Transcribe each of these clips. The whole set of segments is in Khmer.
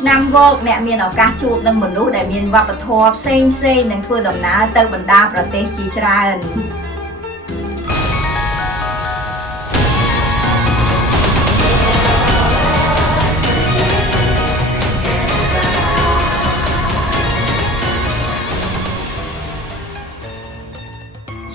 ឆ្នាំវកអ្នកមានឱកាសជួបនឹងមនុស្សដែលមានវប្បធម៌ផ្សេងនឹងធ្វើដំណើរទៅបណ្ដាប្រទេសជាច្រើន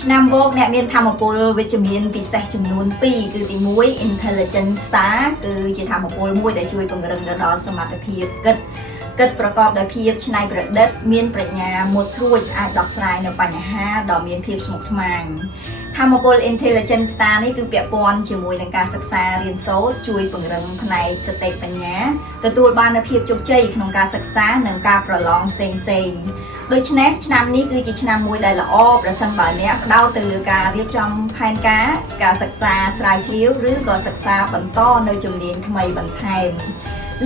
ឆ្នាំវកអ្នកមានធម៌ពលវិជ្ជមានពិសេសចំនួន2គឺទី1 Intelligent Star គឺជាធម៌ពលមួយដែលជួយពង្រឹងដល់សមត្ថភាពគិតប្រកបដោយភាពច្នៃប្រឌិតមានប្រាជ្ញាមុតស្រួចអាចដោះស្រាយនៅបញ្ហាដ៏មានភាពស្មុគស្មាញធម៌ពល Intelligent Star នេះគឺពាក់ព័ន្ធជាមួយនឹងការសិក្សារៀនសូត្រជួយពង្រឹងផ្នែកសតិបញ្ញាទទួលបាននូវភាពជោគជ័យក្នុងការសិក្សានិងការប្រឡងផ្សេងដូច្នេះឆ្នាំនេះគឺជាឆ្នាំមួយដែលល្អប្រសិនបើអ្នកផ្ដោតទៅលើការរៀបចំផែនការសិក្សាស្រាវជ្រាវឬក៏សិក្សាបន្តនៅជំនាញថ្មីបន្ថែម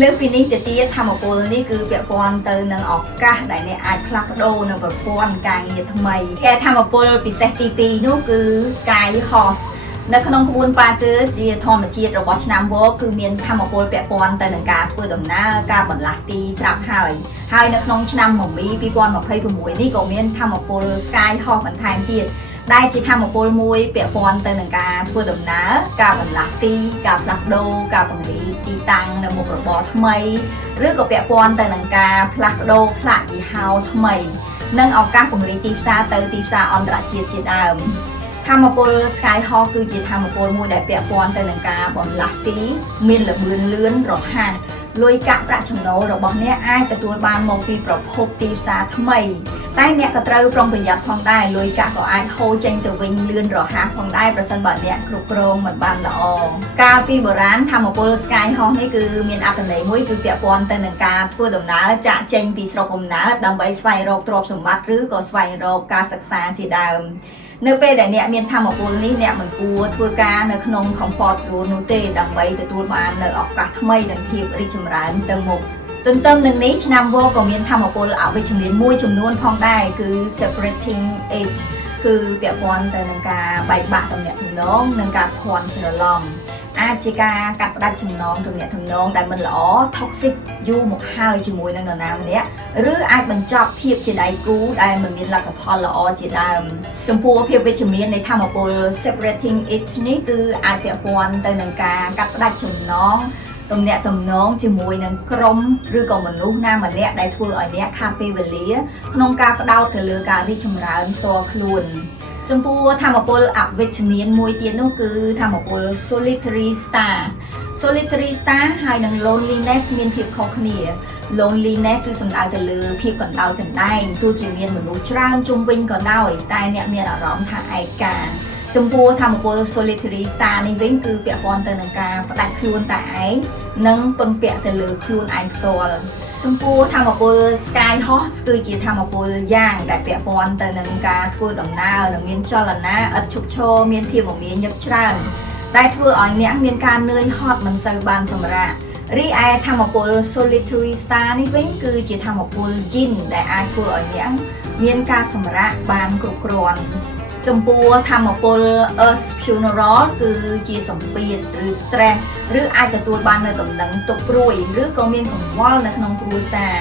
លើសពីនេះទៅទៀតធម៌ពលនេះគឺពាក់ព័ន្ធទៅនឹងឱកាសដែលអ្នកអាចផ្លាស់ប្ដូរនៅប្រព័ន្ធការងារថ្មីគេធម៌ពលពិសេសទី2នោះគឺ Sky Horse នៅក្នុងក្បួនប៉ាជើជាធម្មជាតិរបស់ឆ្នាំវកគឺមានធម៌ពលពាក់ព័ន្ធទៅនឹងការធ្វើដំណើរការបន្លាស់ទីស្រាប់ហើយនៅក្នុងឆ្នាំមមី2026នេះក៏មានធម៌ពល Sky Horse បន្ថែមទៀតដែលជាធម៌ពលមួយពាក់ព័ន្ធទៅនឹងការធ្វើដំណើរការបន្លាស់ទីការផ្លាស់ប្ដូរការពង្រីកទីតាំងនៅមុខរបរថ្មីឬក៏ពាក់ព័ន្ធទៅនឹងការផ្លាស់ប្ដូរផ្លាកយីហោថ្មីនិងឱកាសពង្រីកទីផ្សារទៅទីផ្សារអន្តរជាតិជាដើមធម៌ពល Sky Hawk គឺជាធម៌ពលមួយដែលពាក់ព័ន្ធទៅនឹងការបន្លាស់ទីមានល្បឿនលឿនរហ័សលុយកាក់ប្រាក់ចំណូលរបស់អ្នកអាចទទួលបានមកពីប្រភពទីផ្សារថ្មីតែអ្នកក៏ត្រូវប្រុងប្រយ័ត្នផងដែរលុយកាក់ក៏អាចហូរចេញទៅវិញលឿនរហ័សផងដែរប្រសិនបើអ្នកគ្រប់គ្រងមិនបានល្អកាលពីបុរាណធម៌ពល Sky Hawk នេះគឺមានអត្ថន័យមួយគឺពាក់ព័ន្ធទៅនឹងការធ្វើដំណើរចាកចេញពីស្រុកកំណើតដើម្បីស្វែងរកទ្រព្យសម្បត្តិឬក៏ស្វែងរកការសិក្សាជាដើមនៅពេលដែលអ្នកមានធម៌ពលនេះអ្នកមិនគួរធ្វើការនៅក្នុង comfort zone នោះទេដើម្បីទទួលបាននៅឱកាសថ្មីនិងភាពរីកចម្រើនទៅមុខទន្ទឹមនឹងនេះឆ្នាំវកក៏មានធម៌ពលអវិជ្ជមានមួយចំនួនផងដែរគឺ separating age គឺពាក់ព័ន្ធទៅនឹងការបែកបាក់ទំនាក់ទំនងនិងការភ័ន្តច្រឡំអាចជាការកាត់ផ្ដាច់ចំណងទំនាក់ទំនងដែលមិនល្អ toxic យូរមកហើយជាមួយនឹងនរណាម្នាក់ឬអាចបញ្ចប់ភាពជាដៃគូដែលមិនមានលទ្ធផលល្អជាដើមចំពោះភាពវិជ្ជមាននៃធម៌ពល separating it នេះគឺអាចពាក់ព័ន្ធទៅនឹងការកាត់ផ្ដាច់ចំណងទំនាក់ទំនងជាមួយនឹងក្រុមឬក៏មនុស្សណាម្នាក់ដែលធ្វើឲ្យអ្នកខាតពេលវេលាក្នុងការផ្ដោតទៅលើការរីកចម្រើនផ្ទាល់ខ្លួនចំពោះធម៌ពលអវិជ្ជមានមួយទៀតនោះគឺធម៌ពល solitary star ហើយនិង loneliness មានភាពខុសគ្នា loneliness គឺសំដៅទៅលើភាពកណ្ដោយកណ្ដែងទោះជាមានមនុស្សច្រើនជុំវិញក៏ដោយតែអ្នកមានអារម្មណ៍ថាឯកាចំពោះធម៌ពល solitary star នេះវិញគឺពាក់ព័ន្ធទៅនឹងការផ្ដាច់ខ្លួនតែឯងនិងពឹងពាក់ទៅលើខ្លួនឯងផ្ទាល់ចំពោះធម៌ពល Sky Horse គឺជាធម៌ពលយ៉ាងដែលពាក់ព័ន្ធទៅនឹងការធ្វើដំណើរនិងមានចលនាឥតឈប់ឈរមានភាពមមាញឹកច្រើនដែលធ្វើឲ្យអ្នកមានការនឿយហត់មិនសូវបានសម្រាករីឯធម៌ពល Solitary Star នេះវិញគឺជាធម៌ពល Yin ដែលអាចធ្វើឲ្យអ្នកមានការសម្រាកបានគ្រប់គ្រាន់ចំពោះធម៌ពល Earth Funeral គឺជាសម្ពាធឬ stress ឬអាចទទួលបាននៅដំណឹងទុក្ខព្រួយឬក៏មានកង្វល់នៅក្នុងគ្រួសារ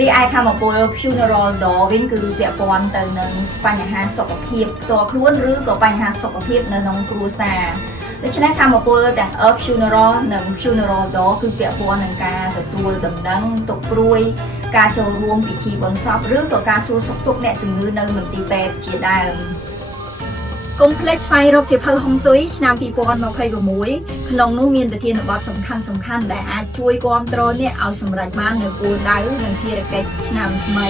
រីឯធម៌ពល Funeral Door វិញគឺពាក់ព័ន្ធទៅនឹងបញ្ហាសុខភាពផ្ទាល់ខ្លួនឬក៏បញ្ហាសុខភាពនៅក្នុងគ្រួសារដូច្នេះធម៌ពលទាំង Earth Funeral និង Funeral Door គឺពាក់ព័ន្ធនឹងការទទួលដំណឹងទុក្ខព្រួយការចូលរួមពិធីបុណ្យសពឬក៏ការសួរសុខទុក្ខអ្នកជំងឺនៅមន្ទីរពេទ្យជាដើមកុំភ្លេចស្វែងរកសៀវភៅហុងស៊ុយឆ្នាំ2026ក្នុងនោះមានប្រធានបទសំខាន់ដែលអាចជួយគាំទ្រអ្នកឲ្យសម្រេចបាននូវគោលដៅនិងភារកិច្ចឆ្នាំថ្មី